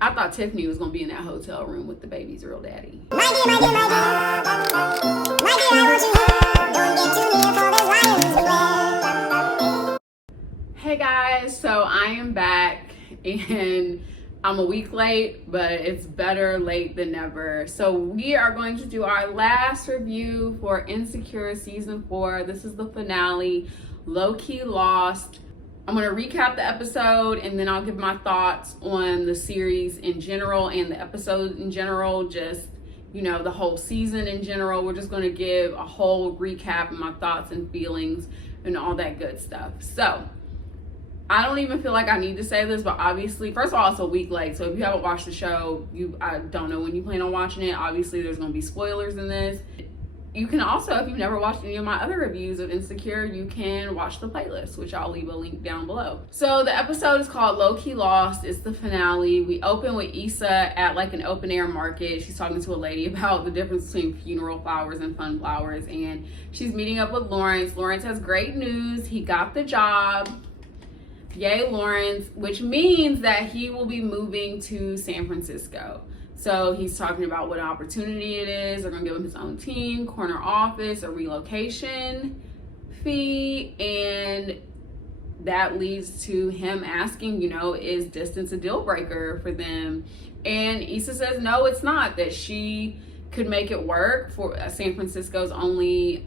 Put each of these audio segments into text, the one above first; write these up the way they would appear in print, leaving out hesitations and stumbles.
I thought Tiffany was gonna be in that hotel room with the baby's real daddy. Hey guys, so I am back and I'm a week late, but it's better late than never. So we are going to do our last review for Insecure Season 4. This is the finale, Lowkey Lost. I'm going to recap the episode and then I'll give my thoughts on the series in general and the episode in general, just, you know, the whole season in general. We're just going to give a whole recap of my thoughts and feelings and all that good stuff. So I don't even feel like I need to say this, but obviously, first of all, it's a week late. So if you haven't watched the show, I don't know when you plan on watching it. Obviously, there's going to be spoilers in this. You can also, if you've never watched any of my other reviews of Insecure, you can watch the playlist, which I'll leave a link down below. So the episode is called Lowkey Lost. It's the finale. We open with Issa at like an open air market. She's talking to a lady about the difference between funeral flowers and fun flowers. And she's meeting up with Lawrence. Lawrence has great news. He got the job. Yay, Lawrence, which means that he will be moving to San Francisco. So he's talking about what opportunity it is. They're gonna give him his own team, corner office, a relocation fee, and that leads to him asking, you know, is distance a deal breaker for them? And Issa says, no, it's not, that she could make it work. For San Francisco's only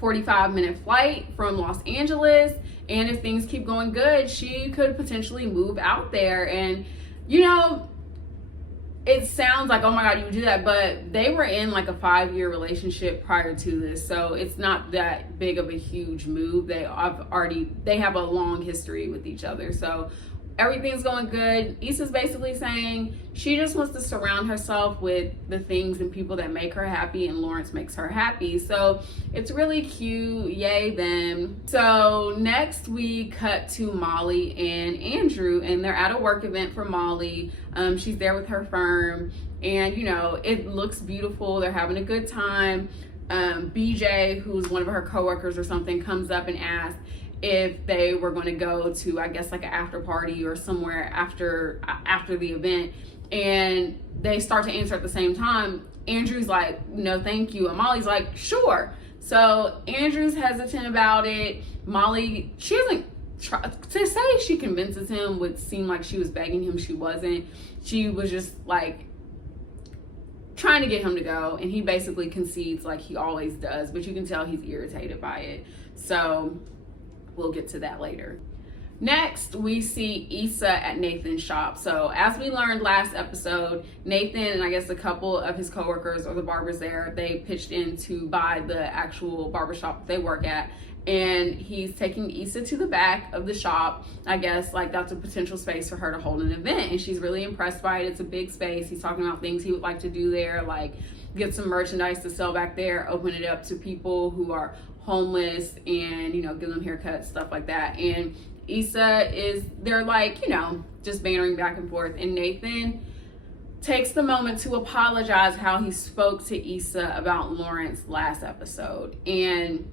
45-minute flight from Los Angeles, and if things keep going good, she could potentially move out there. And, you know, it sounds like, oh my God, you would do that, but they were in like a 5-year relationship prior to this, so it's not that big of a huge move. They have a long history with each other, so everything's going good. Issa's basically saying she just wants to surround herself with the things and people that make her happy, and Lawrence makes her happy. So it's really cute. Yay them. So next we cut to Molly and Andrew, and they're at a work event for Molly. She's there with her firm, and you know, it looks beautiful. They're having a good time. BJ, who's one of her coworkers or something, comes up and asks if they were going to go to, I guess, like an after party or somewhere after the event, and they start to answer at the same time. Andrew's like, no thank you, and Molly's like, sure. So Andrew's hesitant about it. Molly, she doesn't try to say she convinces him, would seem like she was begging him. She wasn't. She was just like trying to get him to go, and he basically concedes like he always does, but you can tell he's irritated by it. So we'll get to that later. Next, we see Issa at Nathan's shop. So as we learned last episode, Nathan and I guess a couple of his coworkers or the barbers there, they pitched in to buy the actual barbershop that they work at. And he's taking Issa to the back of the shop. I guess like that's a potential space for her to hold an event. And she's really impressed by it. It's a big space. He's talking about things he would like to do there, like get some merchandise to sell back there, open it up to people who are homeless, and you know, give them haircuts, stuff like that. And Issa they're like, you know, just bantering back and forth, and Nathan takes the moment to apologize how he spoke to Issa about Lawrence last episode. And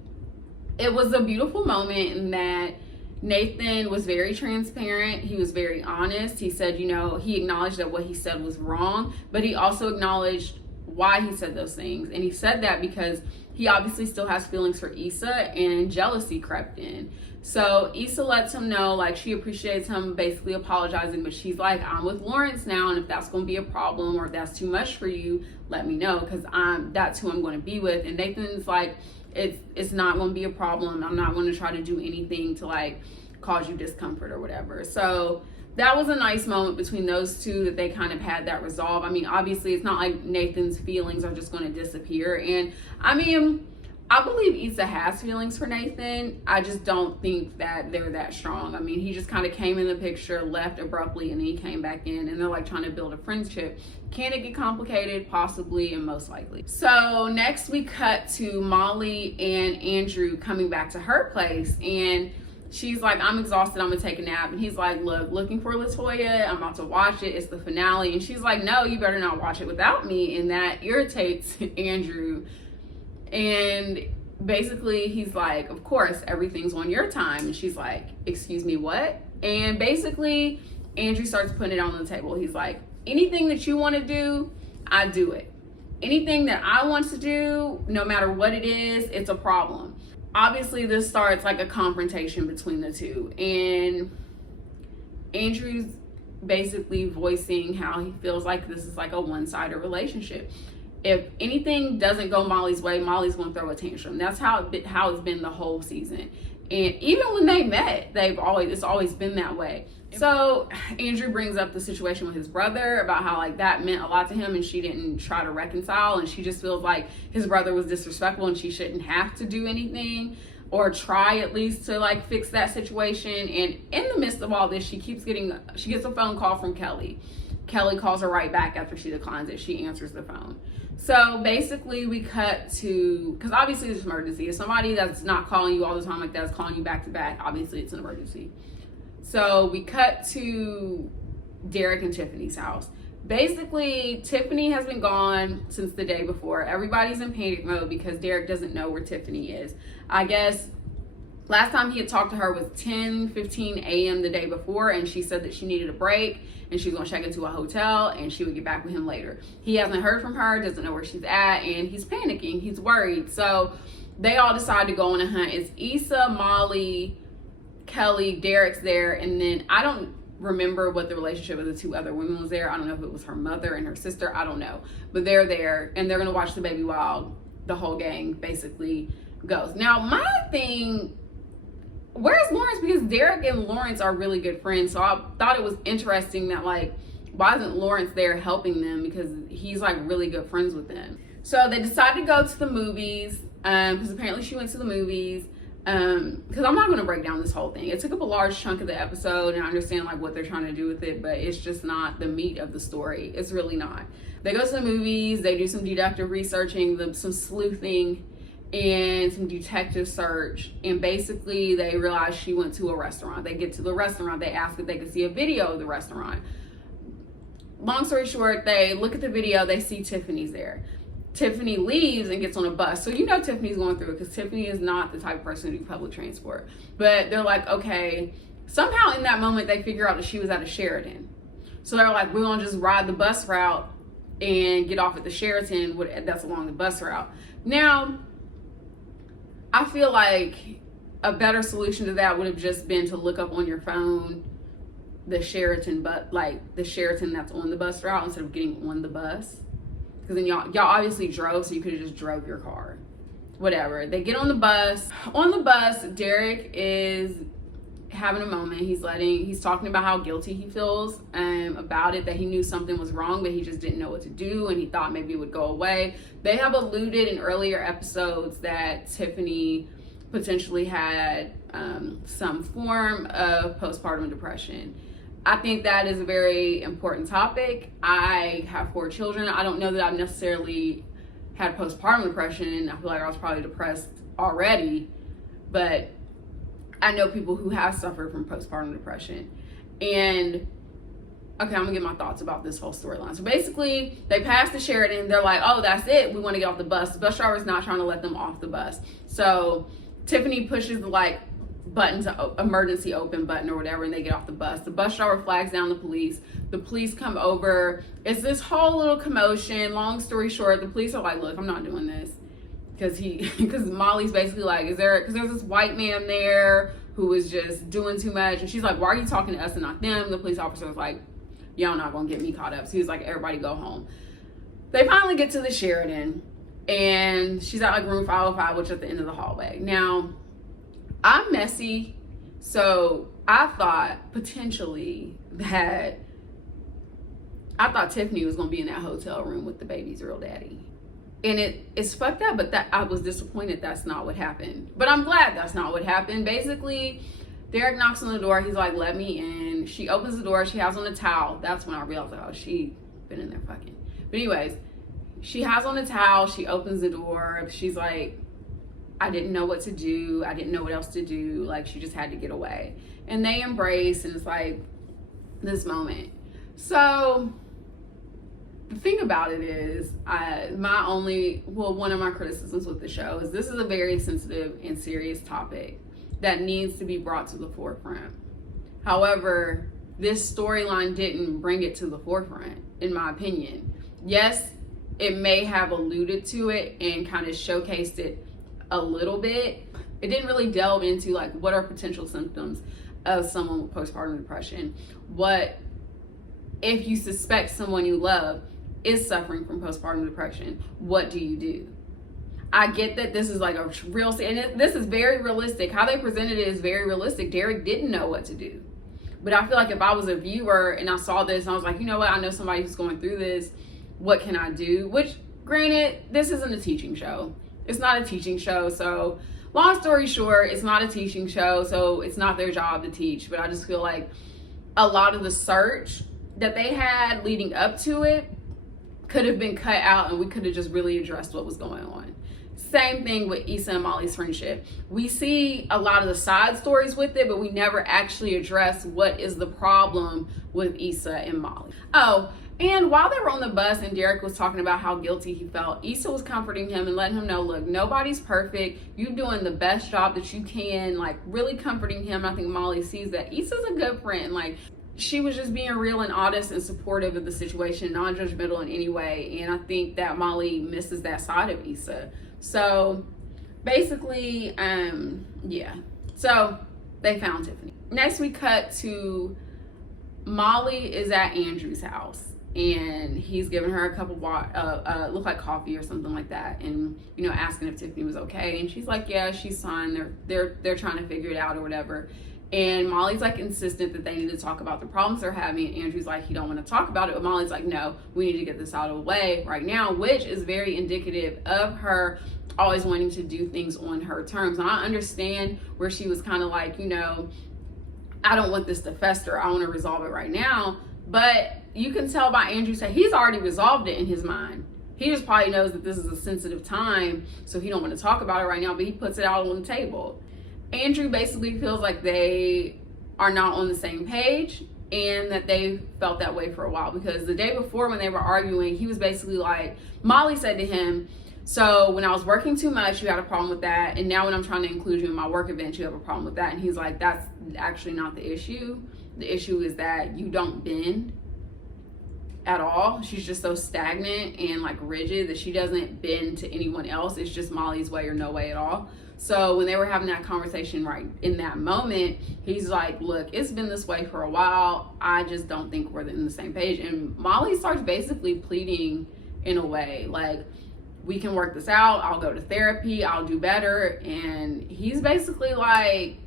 it was a beautiful moment in that Nathan was very transparent. He was very honest. He said, you know, he acknowledged that what he said was wrong, but he also acknowledged why he said those things. And he said that because he obviously still has feelings for Issa, and jealousy crept in. So Issa lets him know, like, she appreciates him basically apologizing, but she's like, I'm with Lawrence now, and if that's going to be a problem or if that's too much for you, let me know, because that's who I'm going to be with. And Nathan's like, it's not going to be a problem. I'm not going to try to do anything to like cause you discomfort or whatever. So that was a nice moment between those two, that they kind of had that resolve. I mean, obviously it's not like Nathan's feelings are just going to disappear. And I mean, I believe Issa has feelings for Nathan. I just don't think that they're that strong. I mean, he just kind of came in the picture, left abruptly, and then he came back in, and they're like trying to build a friendship. Can it get complicated? Possibly, and most likely. So next we cut to Molly and Andrew coming back to her place, and she's like, I'm exhausted, I'm gonna take a nap. And he's like, look, looking for Latoya, I'm about to watch it, it's the finale. And she's like, no, you better not watch it without me. And that irritates Andrew. And basically he's like, of course, everything's on your time. And she's like, excuse me, what? And basically Andrew starts putting it on the table. He's like, anything that you want to do, I do it. Anything that I want to do, no matter what it is, it's a problem. Obviously, this starts like a confrontation between the two. And Andrew's basically voicing how he feels like this is like a one-sided relationship. If anything doesn't go Molly's way, Molly's gonna throw a tantrum. That's how it's been the whole season. And even when they met, it's always been that way. So Andrew brings up the situation with his brother about how like that meant a lot to him, and she didn't try to reconcile, and she just feels like his brother was disrespectful and she shouldn't have to do anything or try at least to like fix that situation. And in the midst of all this, she gets a phone call from Kelly. Kelly calls her right back after she declines it. She answers the phone. So basically we cut to, because obviously it's an emergency. If somebody that's not calling you all the time like that is calling you back to back, obviously it's an emergency. So we cut to Derek and Tiffany's house. Basically, Tiffany has been gone since the day before. Everybody's in panic mode because Derek doesn't know where Tiffany is. I guess last time he had talked to her was 10:15 a.m. the day before, and she said that she needed a break and she was gonna check into a hotel and she would get back with him later. He hasn't heard from her, doesn't know where she's at, and he's panicking, he's worried. So they all decide to go on a hunt. It's Issa, Molly, Kelly, Derek's there, and then I don't remember what the relationship of the two other women was there. I don't know if it was her mother and her sister, I don't know. But they're there and they're gonna watch the baby while the whole gang basically goes. Now my thing, where's Lawrence? Because Derek and Lawrence are really good friends. So I thought it was interesting that like, why isn't Lawrence there helping them? Because he's like really good friends with them. So they decided to go to the movies because apparently she went to the movies. Because I'm not going to break down this whole thing. It took up a large chunk of the episode, and I understand like what they're trying to do with it, but it's just not the meat of the story. It's really not. They go to the movies, they do some deductive researching, some sleuthing, and some detective search, and basically they realize she went to a restaurant. They get to the restaurant, they ask if they could see a video of the restaurant. Long story short, they look at the video, they see Tiffany's there. Tiffany leaves and gets on a bus. So you know Tiffany's going through it because Tiffany is not the type of person to do public transport. But they're like, okay, somehow in that moment they figure out that she was at a Sheraton. So they're like, we're gonna just ride the bus route and get off at the Sheraton that's along the bus route. Now, I feel like a better solution to that would have just been to look up on your phone the Sheraton, but like the Sheraton that's on the bus route instead of getting on the bus. Because then y'all obviously drove, so you could have just drove your car. Whatever. They get on the bus. On the bus, Derek is having a moment. He's talking about how guilty he feels about it, that he knew something was wrong, but he just didn't know what to do, and he thought maybe it would go away. They have alluded in earlier episodes that Tiffany potentially had some form of postpartum depression. I think that is a very important topic. I have 4 children. I don't know that I've necessarily had postpartum depression. I feel like I was probably depressed already, but I know people who have suffered from postpartum depression. And okay, I'm gonna get my thoughts about this whole storyline. So basically, they pass the Sheraton. They're like, oh, that's it. We want to get off the bus. The bus driver's not trying to let them off the bus. So Tiffany pushes the like button to emergency open button or whatever, and they get off the bus. The bus driver flags down the police. The police come over. It's this whole little commotion. Long story short, the police are like, look, I'm not doing this. Because Molly's basically like, because there's this white man there who was just doing too much. And she's like, why are you talking to us and not them? The police officer was like, y'all not gonna get me caught up. So he was like, everybody go home. They finally get to the Sheraton, and she's at like room 505, which is at the end of the hallway. Now, I'm messy, so I thought potentially that Tiffany was gonna be in that hotel room with the baby's real daddy. And it's fucked up, but that I was disappointed that's not what happened. But I'm glad that's not what happened. Basically, Derek knocks on the door. He's like, let me in. She opens the door. She has on a towel. That's when I realized, oh, she been in there fucking. But anyways, she has on a towel. She opens the door. She's like, I didn't know what to do. I didn't know what else to do. Like, she just had to get away. And they embrace, and it's like this moment. So the thing about it is, one of my criticisms with the show is this is a very sensitive and serious topic that needs to be brought to the forefront. However, this storyline didn't bring it to the forefront, in my opinion. Yes, it may have alluded to it and kind of showcased it a little bit. It didn't really delve into like what are potential symptoms of someone with postpartum depression. What if you suspect someone you love is suffering from postpartum depression? What do you do? I get that this is like a real, and this is very realistic. How they presented it is very realistic. Derek didn't know what to do. But I feel like if I was a viewer and I saw this and I was like, you know what, I know somebody who's going through this, what can I do? Which, granted, this isn't a teaching show. It's not a teaching show. So long story short, it's not a teaching show. So it's not their job to teach. But I just feel like a lot of the search that they had leading up to it could have been cut out and we could have just really addressed what was going on. Same thing with Issa and Molly's friendship. We see a lot of the side stories with it, but we never actually address what is the problem with Issa and Molly. Oh, and while they were on the bus and Derek was talking about how guilty he felt, Issa was comforting him and letting him know, look, nobody's perfect. You're doing the best job that you can, like really comforting him. I think Molly sees that Issa's a good friend. Like, she was just being real and honest and supportive of the situation, non-judgmental in any way. And I think that Molly misses that side of Issa. So basically, yeah. So they found Tiffany. Next we cut to Molly is at Andrew's house and he's giving her a cup of water, look like coffee or something like that, and you know, asking if Tiffany was okay, and she's like, yeah, she's fine. They're trying to figure it out or whatever. And Molly's like insistent that they need to talk about the problems they're having. And Andrew's like, he don't want to talk about it. But Molly's like, no, we need to get this out of the way right now, which is very indicative of her always wanting to do things on her terms. And I understand where she was kind of like, you know, I don't want this to fester. I want to resolve it right now. But you can tell by Andrew say he's already resolved it in his mind. He just probably knows that this is a sensitive time, so he don't want to talk about it right now, but he puts it out on the table. Andrew basically feels like they are not on the same page and that they felt that way for a while, because the day before when they were arguing, he was basically like, Molly said to him, so when I was working too much, you had a problem with that, and now when I'm trying to include you in my work events, you have a problem with that. And he's like, that's actually not the issue. The issue is that you don't bend at all. She's just so stagnant and like rigid that she doesn't bend to anyone else. It's just Molly's way or no way at all. So when they were having that conversation right in that moment, he's like, look, it's been this way for a while. I just don't think we're in the same page. And Molly starts basically pleading in a way like, we can work this out. I'll go to therapy. I'll do better. And he's basically like,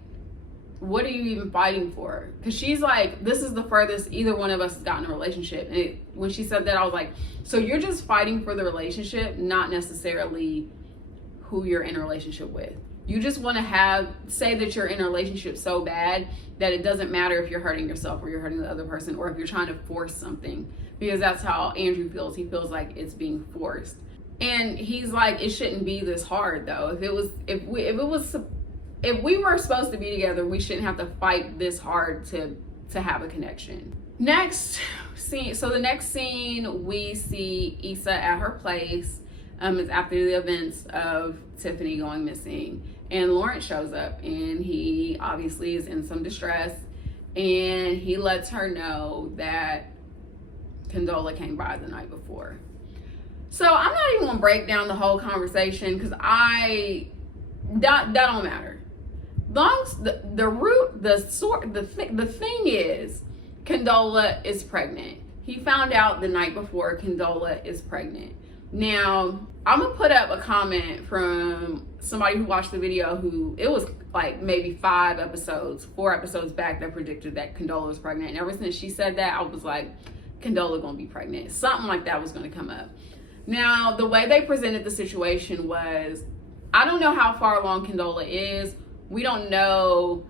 what are you even fighting for? Because she's like, this is the furthest either one of us has gotten a relationship. And when she said that, I was like, so you're just fighting for the relationship, not necessarily who you're in a relationship with. You just want to say that you're in a relationship so bad that it doesn't matter if you're hurting yourself or you're hurting the other person, or if you're trying to force something, because that's how Andrew feels. He feels like it's being forced. And he's like, it shouldn't be this hard though. If we were supposed to be together, we shouldn't have to fight this hard to have a connection. Next scene. So the next scene, we see Issa at her place. It's after the events of Tiffany going missing, and Lawrence shows up, and he obviously is in some distress, and he lets her know that Condola came by the night before. So I'm not even gonna break down the whole conversation, because that don't matter. The thing is, Condola is pregnant. He found out the night before Condola is pregnant. Now, I'm gonna put up a comment from somebody who watched the video, who it was like maybe 4 episodes back, that predicted that Condola was pregnant. And ever since she said that, I was like, Condola gonna be pregnant. Something like that was gonna come up. Now, the way they presented the situation was, I don't know how far along Condola is. We don't know.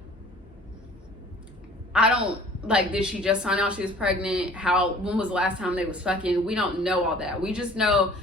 Did she just find out she was pregnant? When was the last time they was fucking? We don't know all that. We just know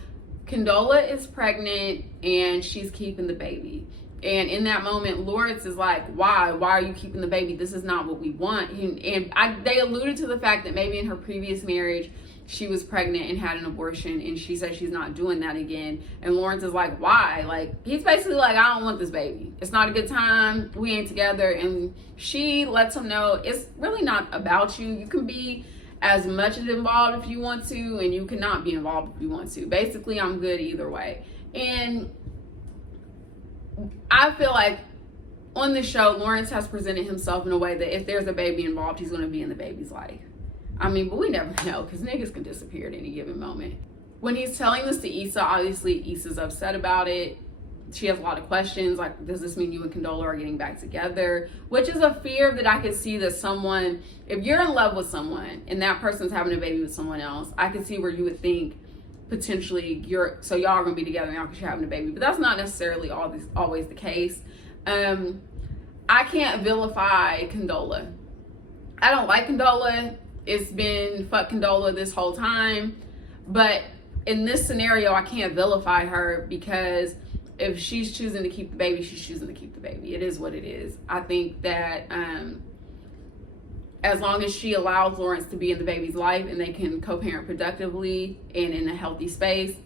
Condola is pregnant and she's keeping the baby. And in that moment, Lawrence is like, why are you keeping the baby? This is not what we want. They alluded to the fact that maybe in her previous marriage she was pregnant and had an abortion, and she said she's not doing that again. And Lawrence is like, why? Like, he's basically like, I don't want this baby. It's not a good time. We ain't together. And she lets him know it's really not about you. You can be as much involved if you want to, and you cannot be involved if you want to. Basically, I'm good either way. And I feel like on the show, Lawrence has presented himself in a way that if there's a baby involved, he's going to be in the baby's life. I mean, but we never know, because niggas can disappear at any given moment. When he's telling this to Issa, obviously Issa's upset about it. She has a lot of questions, like, does this mean you and Condola are getting back together? Which is a fear that I could see that someone, if you're in love with someone and that person's having a baby with someone else, I could see where you would think potentially y'all are gonna be together now because you're having a baby. But that's not necessarily always the case. I can't vilify Condola. I don't like Condola. It's been fuck Condola this whole time. But in this scenario, I can't vilify her, because if she's choosing to keep the baby, she's choosing to keep the baby. It is what it is. I think that as long as she allows Lawrence to be in the baby's life and they can co-parent productively and in a healthy space,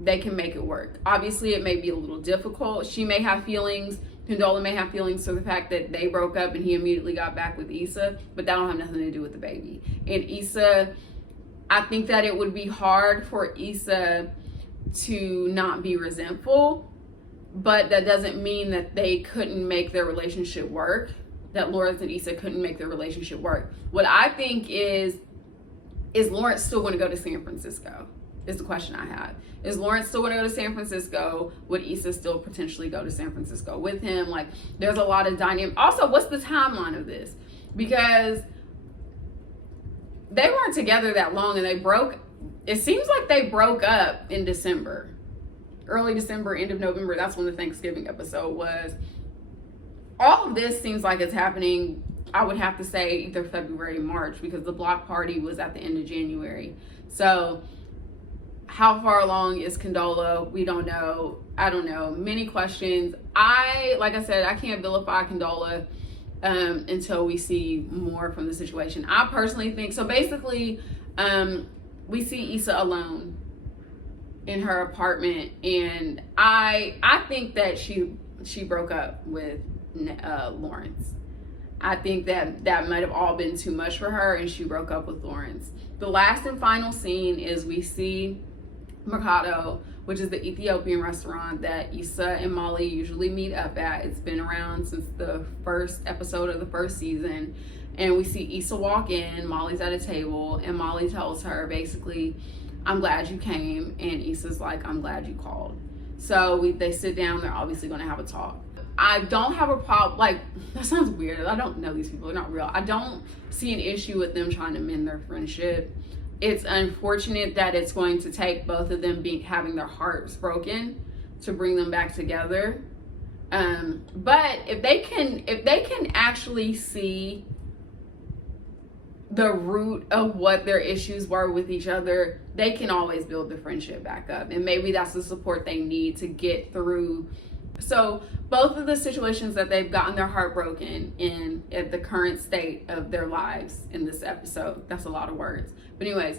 they can make it work. Obviously, it may be a little difficult. She may have feelings. Condola may have feelings for the fact that they broke up and he immediately got back with Issa, but that don't have nothing to do with the baby. And Issa, I think that it would be hard for Issa to not be resentful, but that doesn't mean that they couldn't make their relationship work, that Lawrence and Issa couldn't make their relationship work. What I think is Lawrence still going to go to San Francisco? Is the question I have. Is Lawrence still going to go to San Francisco? Would Issa still potentially go to San Francisco with him? Like, there's a lot of dynamic. Also, what's the timeline of this? Because they weren't together that long, and it seems like they broke up in December. Early December, end of November. That's when the Thanksgiving episode was. All of this seems like it's happening, I would have to say, either February, March, because the block party was at the end of January. So how far along is Condola? We don't know. I don't know. Many questions. Like I said, I can't vilify Condola until we see more from the situation. I personally think, so basically, we see Issa alone in her apartment, and I think that she broke up with Lawrence. I think that might have all been too much for her, and she broke up with Lawrence. The last and final scene is we see Mercado, which is the Ethiopian restaurant that Issa and Molly usually meet up at. It's been around since the first episode of the first season. And we see Issa walk in, Molly's at a table, and Molly tells her basically, I'm glad you came. And Issa's like, I'm glad you called. So they sit down, they're obviously gonna have a talk. I don't have a problem, like, that sounds weird. I don't know these people, they're not real. I don't see an issue with them trying to mend their friendship. It's unfortunate that it's going to take both of them having their hearts broken to bring them back together. But if they can actually see the root of what their issues were with each other, they can always build the friendship back up. And maybe that's the support they need to get through. So both of the situations that they've gotten their heart broken in at the current state of their lives in this episode, that's a lot of words, but anyways,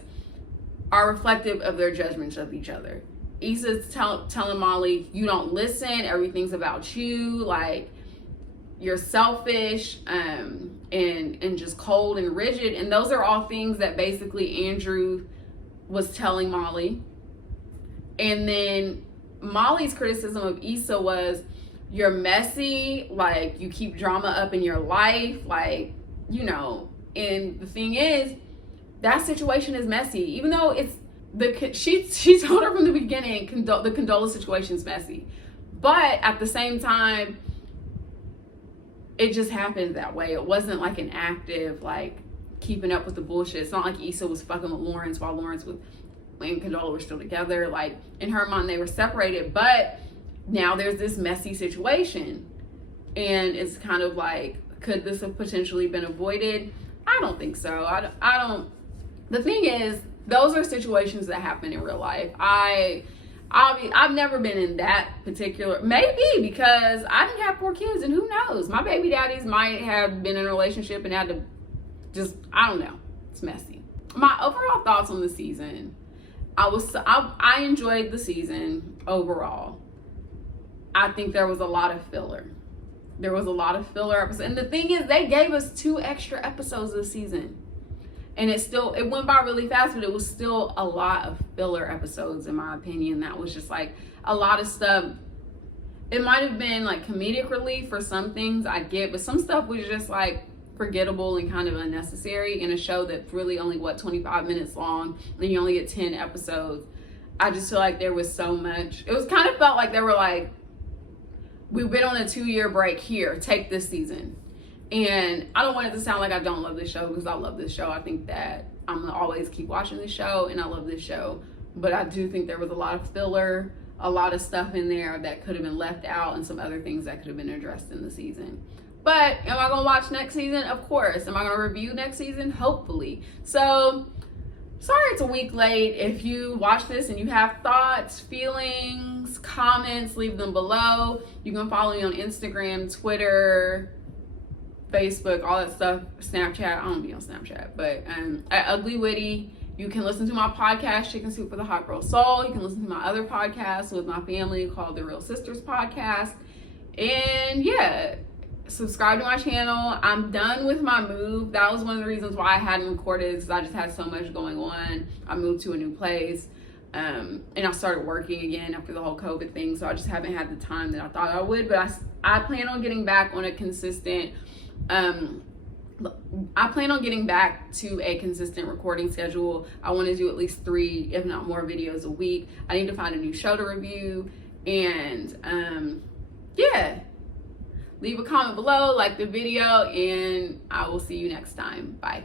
are reflective of their judgments of each other. Issa's telling Molly, you don't listen, everything's about you, like, you're selfish, and just cold and rigid. And those are all things that basically Andrew was telling Molly. And then Molly's criticism of Issa was, you're messy, like, you keep drama up in your life, like, you know. And the thing is, that situation is messy. Even though she told her from the beginning, the Condola situation's messy. But at the same time, it just happened that way. It wasn't like an active, like, keeping up with the bullshit. It's not like Issa was fucking with Lawrence while Lawrence and Condola were still together. Like, in her mind, they were separated. But now there's this messy situation. And it's kind of like, could this have potentially been avoided? I don't think so. I don't. The thing is, those are situations that happen in real life. I I've never been in that particular, maybe because I didn't have 4 kids, and who knows, my baby daddies might have been in a relationship and had to just, I don't know, it's messy. My overall thoughts on the season, I enjoyed the season overall. I think there was a lot of filler. There was a lot of filler episodes. And the thing is, they gave us 2 extra episodes this season. And it went by really fast, but it was still a lot of filler episodes, in my opinion. That was just like a lot of stuff. It might have been like comedic relief for some things, I get, but some stuff was just like forgettable and kind of unnecessary in a show that's really only 25 minutes long, and you only get 10 episodes. I just feel like there was so much. It was kind of felt like they were like, we've been on a 2-year break, here, take this season. And I don't want it to sound like I don't love this show, because I love this show. I think that I'm gonna always keep watching this show, and I love this show. But I do think there was a lot of filler, a lot of stuff in there that could have been left out, and some other things that could have been addressed in the season. But am I gonna watch next season? Of course. Am I gonna review next season? Hopefully. So sorry it's a week late. If you watch this and you have thoughts, feelings, comments, leave them below. You can follow me on Instagram, Twitter, Facebook, all that stuff, Snapchat. I don't be on Snapchat, but at Ugly Witty. You can listen to my podcast, Chicken Soup for the Hot Girl Soul. You can listen to my other podcast with my family called The Real Sisters Podcast. And yeah, subscribe to my channel. I'm done with my move. That was one of the reasons why I hadn't recorded, because I just had so much going on. I moved to a new place, and I started working again after the whole COVID thing, so I just haven't had the time that I thought I would. But I plan on getting back on a consistent I plan on getting back to a consistent recording schedule. I want to do at least 3, if not more, videos a week. I need to find a new show to review, and yeah, leave a comment below, like the video, and I will see you next time. Bye.